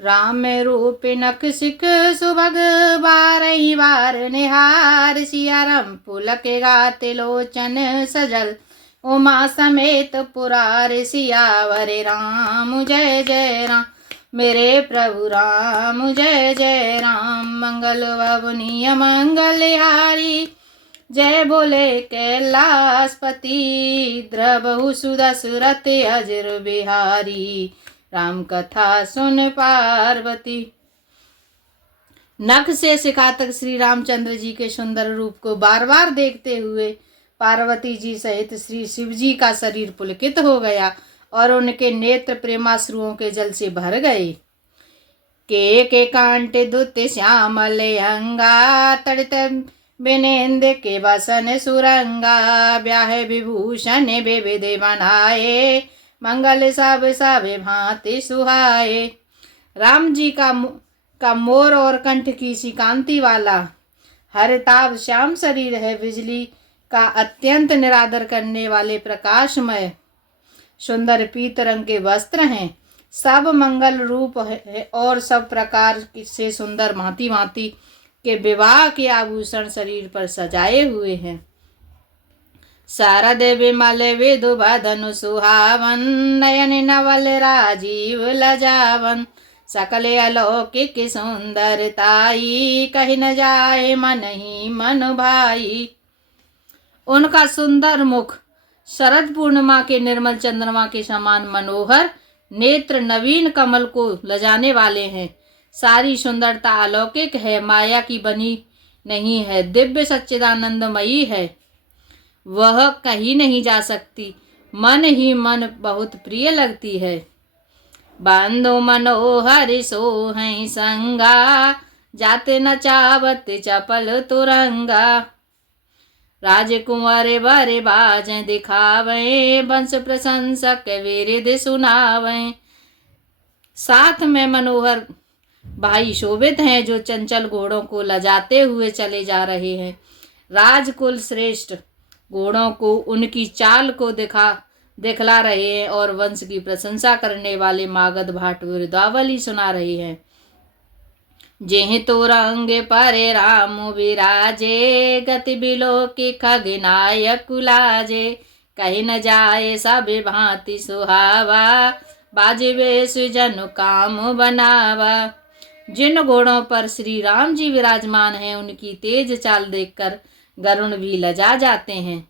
राम रूप नख सिख सुभग बारही बार निहार। सिया राम पुलक गाते लोचन सजल उमा समेत पुरार। सियावर राम जय जय राम मेरे प्रभु राम जय जय राम। मंगल भवनीय मंगलहारी जय बोले कैलाशपति। द्रबहु सुदशरथ अजर बिहारी राम कथा सुन पार्वती। नख से शिखा तक श्री रामचंद्र जी के सुंदर रूप को बार बार देखते हुए पार्वती जी सहित श्री शिव जी का शरीर पुलकित हो गया और उनके नेत्र प्रेमाश्रुओं के जल से भर गए। के कांट दुत श्यामल अंगा तड़ित बिनेन्द्र के बसन सुरंगा। ब्याह विभूषण विविध बनाए मंगल सब सब भांति सुहाए। राम जी का मोर और कंठ की सी कांति वाला हरताभ श्याम शरीर है। बिजली का अत्यंत निरादर करने वाले प्रकाशमय सुंदर पीत रंग के वस्त्र हैं। सब मंगल रूप है और सब प्रकार से सुंदर भांति भांति के विवाह के आभूषण शरीर पर सजाए हुए हैं। शारद विमल विधु बदनु सुहावन नयन नवल राजीव लजावन। सकल अलौकिक सुंदरताई कही न जाए मन ही मन भाई। उनका सुंदर मुख शरद पूर्णिमा के निर्मल चंद्रमा के समान मनोहर, नेत्र नवीन कमल को लजाने वाले हैं। सारी सुंदरता अलौकिक है, माया की बनी नहीं है, दिव्य सच्चिदानंदमयी है, वह कहीं नहीं जा सकती। मन ही मन बहुत प्रिय लगती है। बंधु मनोहर सो है संगा जाते न चावत चपल तुरंगा। राजकुंवर बर बाज दिखावे वंश प्रशंसक विरिध सुनावे। साथ में मनोहर भाई शोभित हैं जो चंचल घोड़ों को लजाते हुए चले जा रहे हैं। राजकुल श्रेष्ठ घोड़ों को उनकी चाल को दिखला रहे हैं और वंश की प्रशंसा करने वाले मागध भाट वृदावली सुना रहे हैं। जेहि तो रंग परे राम विराजे गति बिलो की खगनायक लाजे। कही न जाए सब भांति सुहावा बाजवेश जनु काम बनावा। जिन घोड़ों पर श्री राम जी विराजमान हैं उनकी तेज चाल देखकर गरुण भी लजा जाते हैं।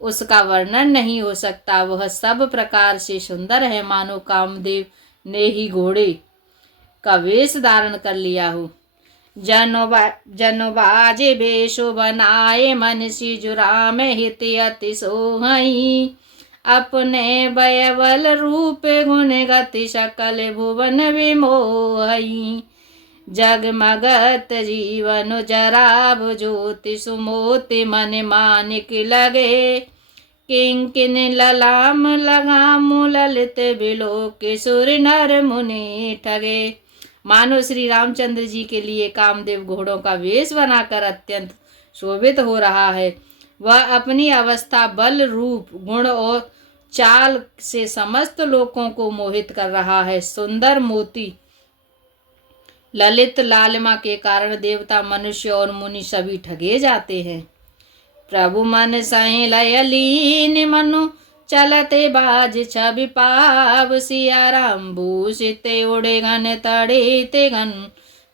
उसका वर्णन नहीं हो सकता, वह सब प्रकार से सुंदर है, मानो कामदेव ने ही घोड़े का वेश धारण कर लिया हो। जनो बाजे बेशो बनाए मन सिजुराम हित अति सोहई। अपने बयवल रूप गुण गति सकल भुवन विमोहई। जगमगत जीवन जराब ज्योति सुमोति मन मानिक लगे। किंकिन ललाम लगाम ललित बिलोक सुर नर मुनि ठगे। मानो श्री रामचंद्र जी के लिए कामदेव घोड़ों का वेश बनाकर अत्यंत शोभित हो रहा है। वह अपनी अवस्था, बल, रूप, गुण और चाल से समस्त लोगों को मोहित कर रहा है। सुंदर मोती ललित लालिमा के कारण देवता, मनुष्य और मुनि सभी ठगे जाते हैं। प्रभु मन सहि लय लीन मनु चलते बाज छवि पाव। सिया राम भूषित उड़े गन तड़े गन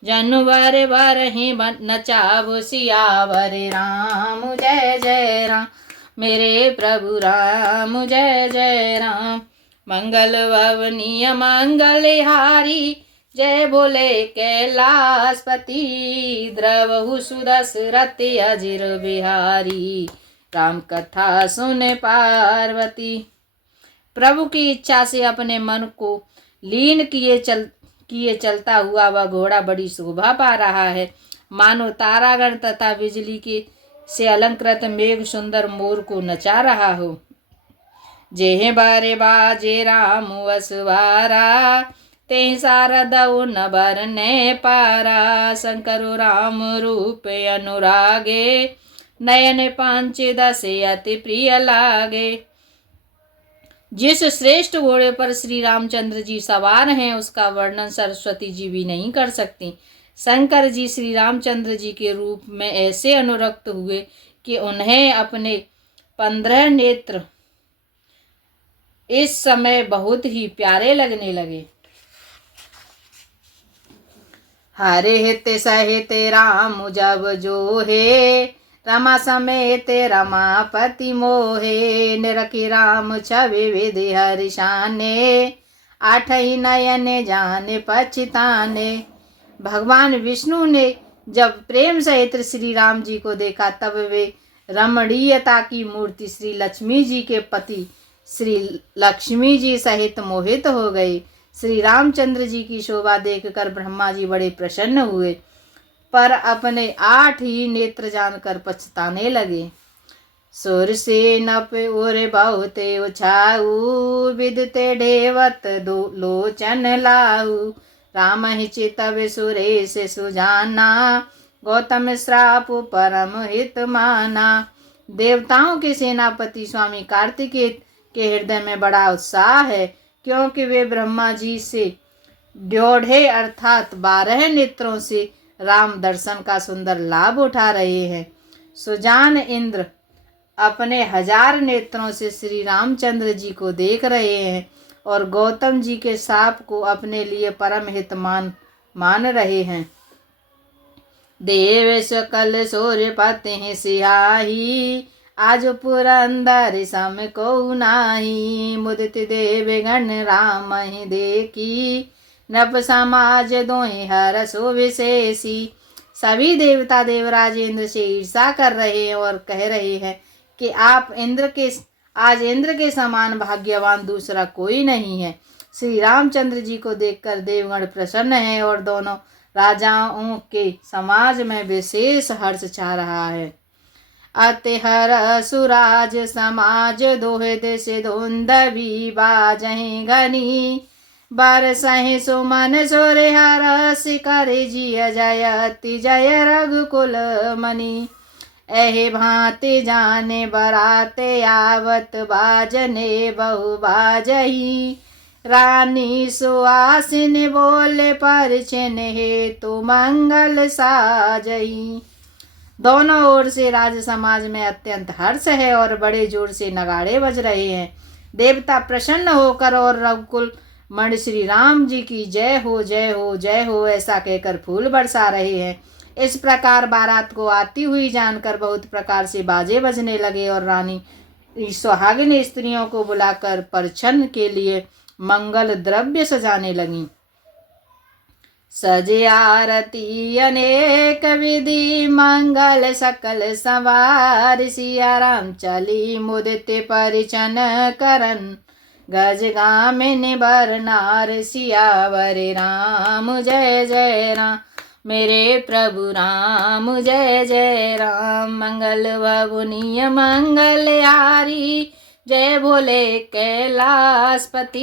जनवर वर ही नचाव। सियावर राम जय जय राम मेरे प्रभु राम जय जय राम। मंगल भवनीय मंगलहारी जय बोले कैलाशपति। द्रवहु सुदशरथ अजिर बिहारी राम कथा सुन पार्वती। प्रभु की इच्छा से अपने मन को लीन किए चलता हुआ वह घोड़ा बड़ी शोभा पा रहा है, मानो तारागण तथा बिजली के से अलंकृत मेघ सुंदर मोर को नचा रहा हो। जेहे बारे बाजे राम असवारा ते शारद न बरने पारा। शंकर राम रूप अनुरागे नयन पांच दस अति प्रिय लागे। जिस श्रेष्ठ घोड़े पर श्री रामचंद्र जी सवार हैं उसका वर्णन सरस्वती जी भी नहीं कर सकती। शंकर जी श्री रामचंद्र जी के रूप में ऐसे अनुरक्त हुए कि उन्हें अपने 15 नेत्र इस समय बहुत ही प्यारे लगने लगे। हरे हित सहित राम जब जो है, रमा समेत रमापति मोहे। निरखी राम छवि विधि हरिशाने, आठई नयन जाने पछताने। भगवान विष्णु ने जब प्रेम सहित श्री राम जी को देखा तब वे रमणीयता की मूर्ति श्री लक्ष्मी जी के पति श्री लक्ष्मी जी सहित मोहित हो गए। श्री रामचंद्र जी की शोभा देखकर ब्रह्मा जी बड़े प्रसन्न हुए, पर अपने 8 ही नेत्र जानकर पछताने लगे। सुर से नप उर बहुते उछाऊ, विदते ढेवत दो लोचन लाऊ। राम ही चितव सुरेश सुजाना, गौतम श्राप परम हित माना। देवताओं के सेनापति स्वामी कार्तिकेय के हृदय में बड़ा उत्साह है, क्योंकि वे ब्रह्मा जी से 1.5 अर्थात 12 नेत्रों से राम दर्शन का सुंदर लाभ उठा रहे हैं। सुजान इंद्र अपने 1000 नेत्रों से श्री रामचंद्र जी को देख रहे हैं और गौतम जी के शाप को अपने लिए परम हित मान रहे हैं। देव सकल सूर्यपति हैं सिहाही, आज पुरंदर सम को नाही। मुदित देव गण राम ही देखी, नप समाज दोहे हरसो विशेषी। सभी देवता देवराज इंद्र से ईर्षा कर रहे हैं और कह रहे हैं कि आज इंद्र के समान भाग्यवान दूसरा कोई नहीं है। श्री रामचंद्र जी को देखकर देवगण प्रसन्न हैं और दोनों राजाओं के समाज में विशेष हर्ष छा रहा है। अतिहर सुराज समाज दोहे देश धुंधवी बाजहि घनी, बरसहि सुमन सोरे हरस कर जिय जयति जय रघुकुल मणि। एहि भांति जाने बराते आवत बाजने बहु बाजही, रानी सुहासिनी बोले परिछन हेतु मंगल साजही। दोनों ओर से राज समाज में अत्यंत हर्ष है और बड़े जोर से नगाड़े बज रहे हैं। देवता प्रसन्न होकर और रघुकुल मणि श्री राम जी की जय हो जय हो जय हो ऐसा कहकर फूल बरसा रहे हैं। इस प्रकार बारात को आती हुई जानकर बहुत प्रकार से बाजे बजने लगे और रानी सुहागिन स्त्रियों को बुलाकर परछन के लिए मंगल द्रव्य सजाने लगी। सजे आरती अनेक विधि, मंगल सकल सवार। सिया राम चली मुदित परिछन करन, गज गामिनी बरनार। सियावर राम जय जय राम, मेरे प्रभु राम जय जय राम। मंगल भवनीय मंगल यारी, जय भोले कैलाशपति।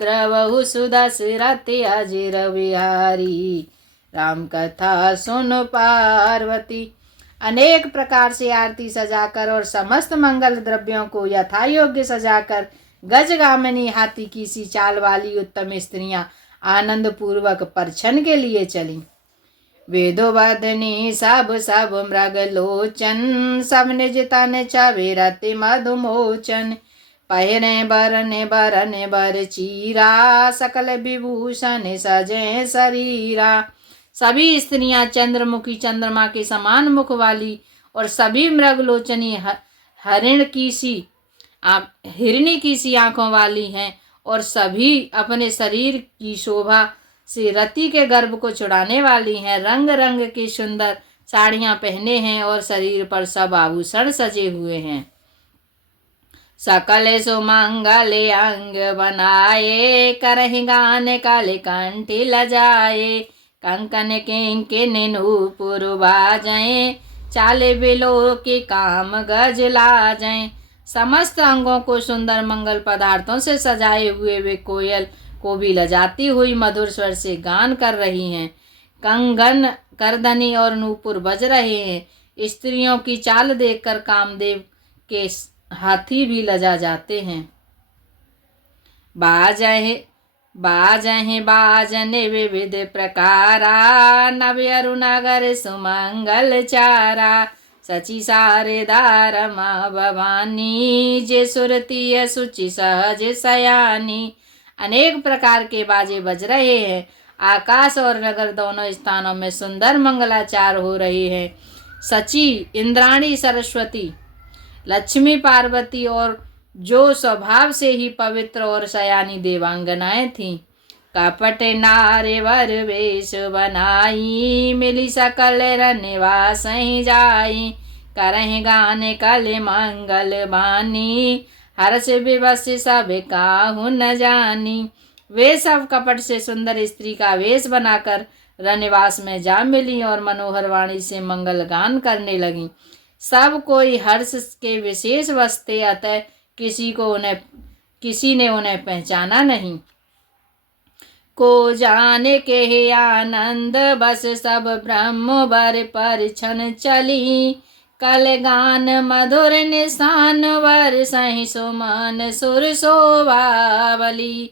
द्रवहु सुदशरथ अजिर बिहारी, राम कथा सुन पार्वती। अनेक प्रकार से आरती सजाकर और समस्त मंगल द्रव्यों को यथा योग्य सजाकर गजगामिनी हाथी की सी चाल वाली उत्तम स्त्रियां आनंद पूर्वक परछन के लिए चली। वेदोवदनी सब सब मृग लोचन, सब निज तन छवि रति मधुमोचन। पहिरे बरने बरने बर चीरा, सकल विभूषण सजे शरीरा। सभी स्त्रियां चंद्रमुखी चंद्रमा के समान मुख वाली और सभी मृगलोचनी हिरणी की सी आंखों वाली हैं और सभी अपने शरीर की शोभा से रति के गर्भ को छुड़ाने वाली हैं। रंग रंग की सुंदर साड़ियां पहने हैं और शरीर पर सब आभूषण सजे हुए हैं। सकल सुमंगल अंग बनाए, करहि गान काले कंठी लजाए। कंकन किंकिन नूपुर बाजें, चाले बिलो के काम गज लाजें। समस्त अंगों को सुंदर मंगल पदार्थों से सजाए हुए वे कोयल को भी लजाती हुई मधुर स्वर से गान कर रही हैं। कंगन करधनी और नूपुर बज रहे हैं। स्त्रियों की चाल देखकर कामदेव के हाथी भी लजा जाते हैं। बाजहि बाजने विविध प्रकारा, नव अरुनगर सुमंगल चारा। सची सारेदार माँ भवानी, जे सुरती सुचि सहज सयानी। अनेक प्रकार के बाजे बज रहे हैं। आकाश और नगर दोनों स्थानों में सुंदर मंगलाचार हो रहे हैं। सची इंद्राणी सरस्वती, लक्ष्मी पार्वती और जो स्वभाव से ही पवित्र और सयानी देवांगनाएं थीं, कपट नारेवर वेश बनाई, मिली सकल रनिवास जाई। करहि गान कल मंगल बानी, हर्ष विवश सब काहू न जानी। वे सब कपट से सुंदर स्त्री का वेश बनाकर रनिवास में जा मिली और मनोहर वाणी से मंगल गान करने लगी। सब कोई हर्ष के विशेष वश थे, अतः किसी ने उन्हें पहचाना नहीं। को जाने के आनंद बस सब ब्रह्म बर पर छन चली। कल गान मधुर निशान वर सहि सुमन सुर शोभावली।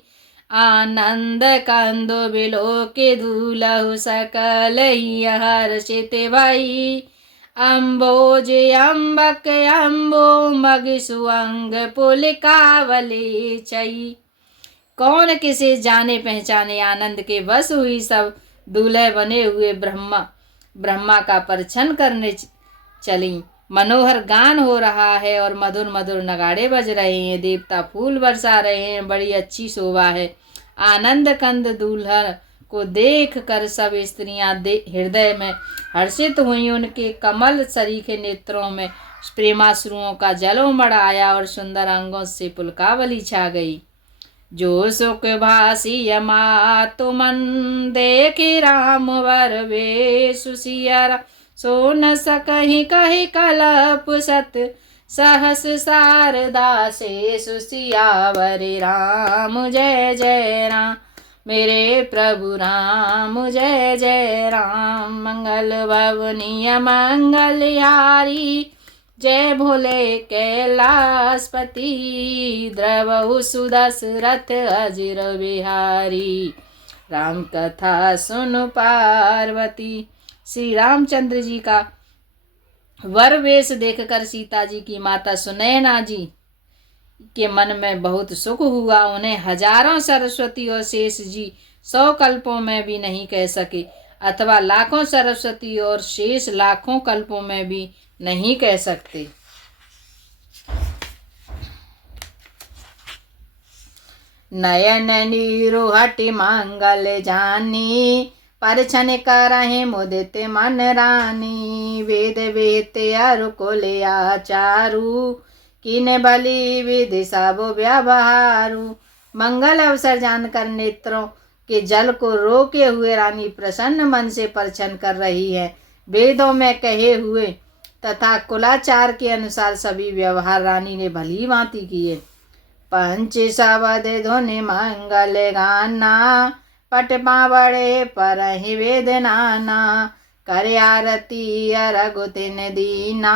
आनंद कंदो बिलो के दूलहु सकल ही हर्षित भई। अम्बोज अम्बक अम्बो मग सुअंग पुलकावली चई। कौन किसे जाने पहचाने आनंद के वश हुई सब दूल्हे बने हुए ब्रह्मा का परिछन करने चली। मनोहर गान हो रहा है और मधुर मधुर नगाड़े बज रहे हैं। देवता फूल बरसा रहे हैं। बड़ी अच्छी शोभा है। आनंद कंद दूल्हा को देख कर सब स्त्रियां हृदय में हर्षित हुई। उनके कमल सरीखे नेत्रों में प्रेमाश्रुओं का जल उमड़ आया और सुंदर अंगों से पुलकावली छा गई। जो सुख भासी मातुमन देखी राम वर वेशु सिया। सो न सकहि कहि कलप सत सहस शारदा से सुसियावर। राम जय जय राम मेरे प्रभु राम जय जय राम। मंगल भवनीय मंगलहारी, जय भोले कैलाशपति। द्रवहु सुदशरथ अजिर बिहारी, राम कथा सुन पार्वती। श्री रामचंद्र जी का वर वेश देखकर सीता जी की माता सुनैना जी के मन में बहुत सुख हुआ। उन्हें हजारों सरस्वती और शेष जी 100 कल्पों में भी नहीं कह सके, अथवा लाखों सरस्वती और शेष लाखों कल्पों में भी नहीं कह सकते। नयन नीरु हटि मंगल जानी, परछन करहि मुदित मन रानी। वेद वेत्य अरु कुल आचारु, कीने बलि विधि सब व्यवहारु। मंगल अवसर जानकर नेत्रों के जल को रोके हुए रानी प्रसन्न मन से परछन कर रही है। वेदों में कहे हुए तथा कुलाचार के अनुसार सभी व्यवहार रानी ने भली भांति किए। पंच शबद धुनि मंगल गाना, पट पावड़े परहि वेद नाना। करे आरती अरघु तिन दीना,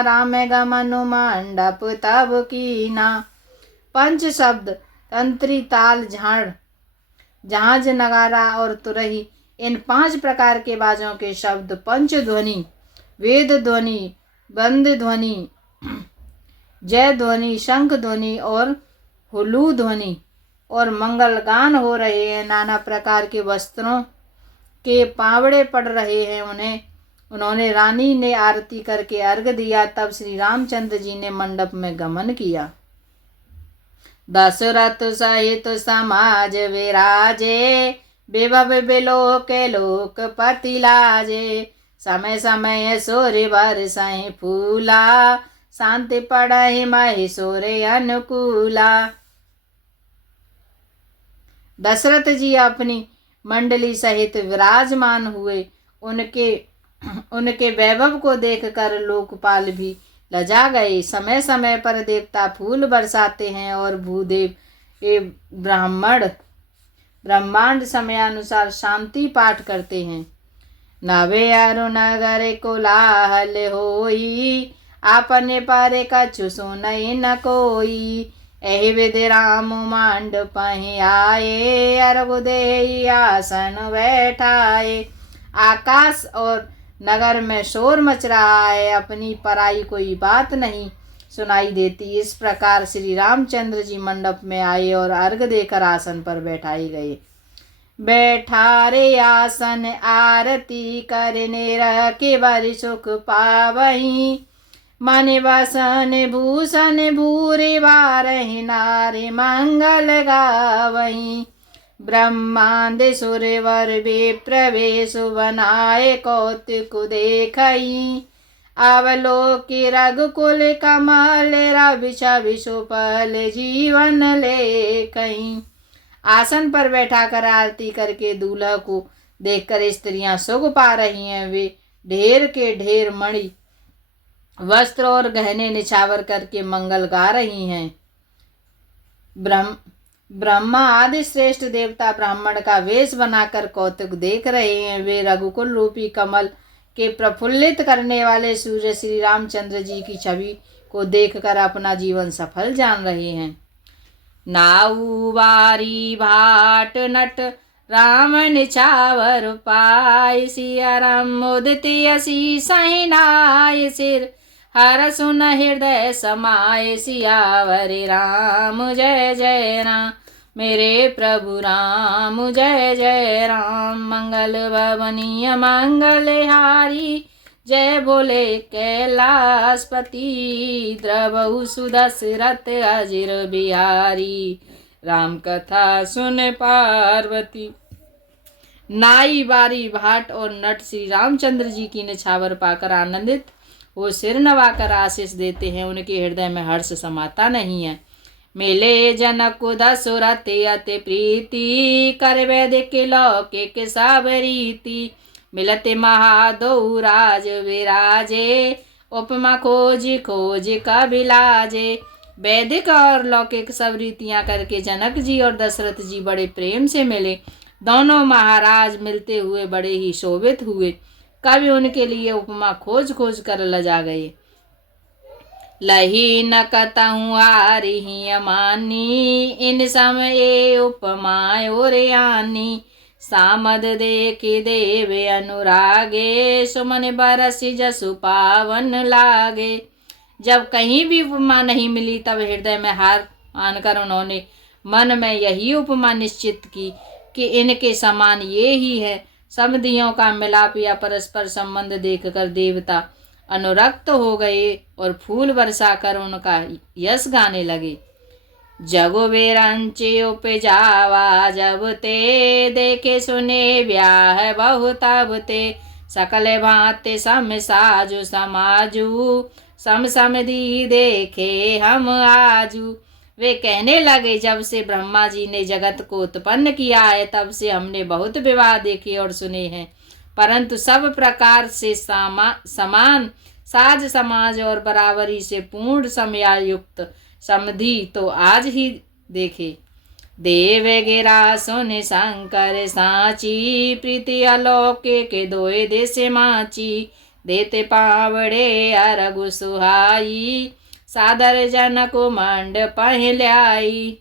राम गमनु मंडप तब कीना। पंच शब्द तंत्री ताल झाड़ जहाज नगारा और तुरही, इन 5 प्रकार के बाजों के शब्द पंच ध्वनि, वेद ध्वनि, बंद ध्वनि, जय ध्वनि, शंख ध्वनि और हुलू ध्वनि और मंगल गान हो रहे हैं। नाना प्रकार के वस्त्रों के पावड़े पड़ रहे हैं। उन्होंने रानी ने आरती करके अर्घ दिया। तब श्री रामचंद्र जी ने मंडप में गमन किया। दशरथ सहित समाज विराजे, विभव बिलोक लोकपति लाजे। समय समय सूर्य बरसहि फूला, शांति पड़हि महीसुर अनुकूला। दशरथ जी अपनी मंडली सहित विराजमान हुए। उनके वैभव को देखकर लोकपाल भी लजा गए। समय समय पर देवता फूल बरसाते हैं और भूदेव ब्रह्मांड समयानुसार शांति पाठ करते हैं। नवे अरु नगर कोलाहल होई, आपने पारे कछु सुनई न कोई। एहि विधि राम मंडप आए, अर्घ देई आसन बैठाए। आकाश और नगर में शोर मच रहा है, अपनी पराई कोई बात नहीं सुनाई देती। इस प्रकार श्री रामचंद्र जी मंडप में आए और अर्घ देकर आसन पर बैठाए गए। बैठा रे आसन आरती करने रखे बरि सुख पावहीं, मन वसन भूषण भूरे बारहि नारी मंगल गावहीं। ब्रह्मांड सुरवर विप्र वेश बनाए कौतुक देखहीं, अवलोकि रघुकुल कमल रवि छवि सुफल जीवन लेखहीं। आसन पर बैठाकर आरती करके दूल्हा को देखकर स्त्रियां सुख पा रही हैं। वे ढेर के ढेर मणि वस्त्र और गहने निछावर करके मंगल गा रही हैं। ब्रह्मा आदि श्रेष्ठ देवता ब्राह्मण का वेश बनाकर कौतुक देख रहे हैं। वे रघुकुल रूपी कमल के प्रफुल्लित करने वाले सूर्य श्री रामचंद्र जी की छवि को देखकर अपना जीवन सफल जान रहे हैं। नाऊ बारी भाट नट राम निछावर पाय, सिया राम मुदिति असी सहिनाय, सिर हर सुन हृदय समाय, सियावर राम जय जय राम, मेरे प्रभु राम जय जय राम। मंगल भवनीय मंगलहारी, जय बोले कैलाशपति, द्रवहु सुदशरथ अजिर बिहारी, राम कथा सुन पार्वती। नाई बारी भाट और नट श्री रामचंद्र जी की निछावर पाकर आनंदित वो सिर नवाकर आशीष देते हैं। उनके हृदय में हर्ष समाता नहीं है। मिले जनक दशरथ अति प्रीति, कर वैदिक लौकिक सब रीति, मिलते महादो राज विराजे, उपमा खोज खोज कबिलाजे। वैदिक और लौकिक सब रीतियां करके जनक जी और दशरथ जी बड़े प्रेम से मिले। दोनों महाराज मिलते हुए बड़े ही शोभित हुए। कभी उनके लिए उपमा खोज खोज कर लजा गए। लही न कतहु आरिही अमानी, इन समय उपमा और आनी, सामद देखि देवे अनुरागे, सुमन बरसि जसु पावन लागे। जब कहीं भी उपमा नहीं मिली तब हृदय में हार आनकर उन्होंने मन में यही उपमा निश्चित की कि इनके समान ये ही है। समधियों का मिलाप या परस्पर संबंध देखकर देवता अनुरक्त हो गए और फूल बरसा कर उनका यश गाने लगे। जगो बेरंचे उपजावा जब ते, देखे सुने ब्याह बहुत अब ते, सकल भांति सम साजु समाजू, सम समधी देखे हम आजू। वे कहने लगे, जब से ब्रह्मा जी ने जगत को उत्पन्न किया है तब से हमने बहुत विवाह देखे और सुने हैं, परंतु सब प्रकार से समान साज समाज और बराबरी से पूर्ण समयायुक्त समधि तो आज ही देखे। देव गिरा सुन शंकर साची, प्रीति अलौकिक दोए देश माची, देते पावड़े अरगु सुहाई, सादर जनक मंडप ल्याई।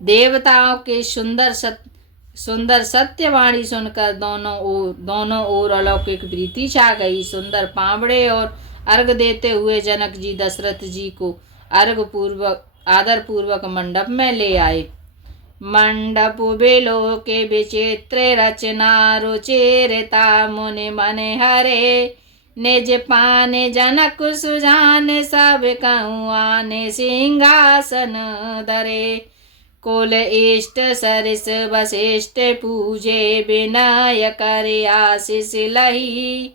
देवताओं के सुंदर सत्यवाणी सुनकर दोनों ओर अलौकिक प्रीति छा गई। सुंदर पावड़े और अर्घ देते हुए जनक जी दशरथ जी को आदर पूर्वक मंडप में ले आए। मंडप बेलो के विचित्र रचना, रुचिरता मुनि मन हरे, निज पाने जनक सुजान, सब कहूँ आने सिंहासन धरे। कुल इष्ट सरिस वशिष्ठ पूजे, विनय कर आशीष लही,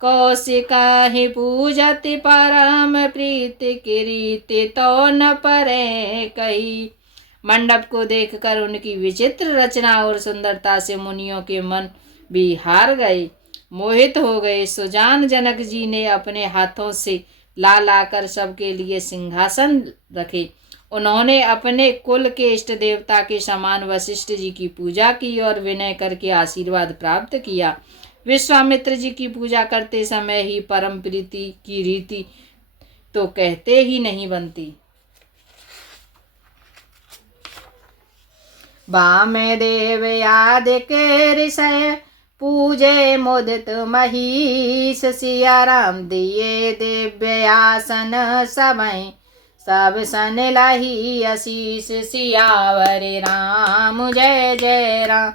कौशिका ही पूजति परम प्रीति, कीर्ति तो न परे कही। मंडप को देखकर उनकी विचित्र रचना और सुंदरता से मुनियों के मन भी हार गए, मोहित हो गए। सुजान जनक जी ने अपने हाथों से ला लाकर सबके लिए सिंहासन रखे। उन्होंने अपने कुल के इष्ट देवता के समान वशिष्ठ जी की पूजा की और विनय करके आशीर्वाद प्राप्त किया। विश्वामित्र जी की पूजा करते समय ही परम प्रीति की रीति तो कहते ही नहीं बनती। वामदेव आदिक ऋषय पूजे मुदित महीश। सिया राम दिए दिव्य आसन सबई सब सन लही आशीष। सियावर राम जय जय राम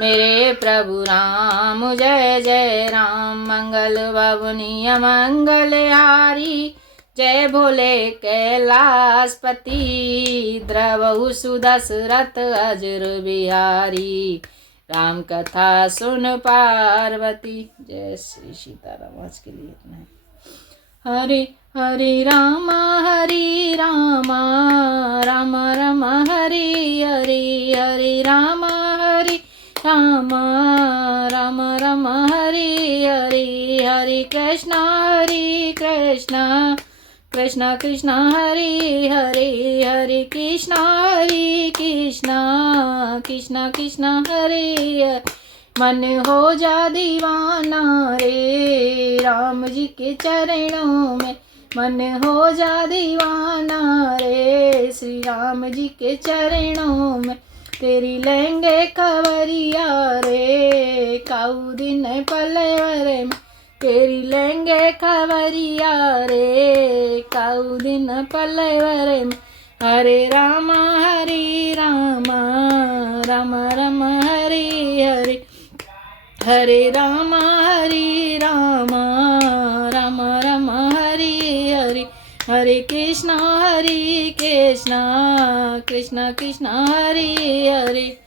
मेरे प्रभु राम जय जय राम। मंगल भवनीय मंगल हारी जय भोले कैलाशपति। द्रवहु सुदशरथ अजर बिहारी राम कथा सुन पार्वती। जय श्री सीताराम। आज के लिए इतना है। हरे हरे राम राम राम हरे हरे हरे राम राम राम हरे हरे हरे कृष्ण कृष्ण कृष्ण हरे हरे हरे कृष्ण कृष्ण कृष्ण हरे हरे। मन हो जा दीवाना रे राम जी के चरणों में। मन हो जा दीवाना रे श्री राम जी के चरणों में। तेरी लेंगे खबरिया रे काऊ दिन पलवर में। तेरी लेंगे खबरिया रे काऊ दिन पलवर में। हरे राम राम राम हरे हरे हरे राम राम राम हरे हरे हरे कृष्ण कृष्ण कृष्ण हरे हरे।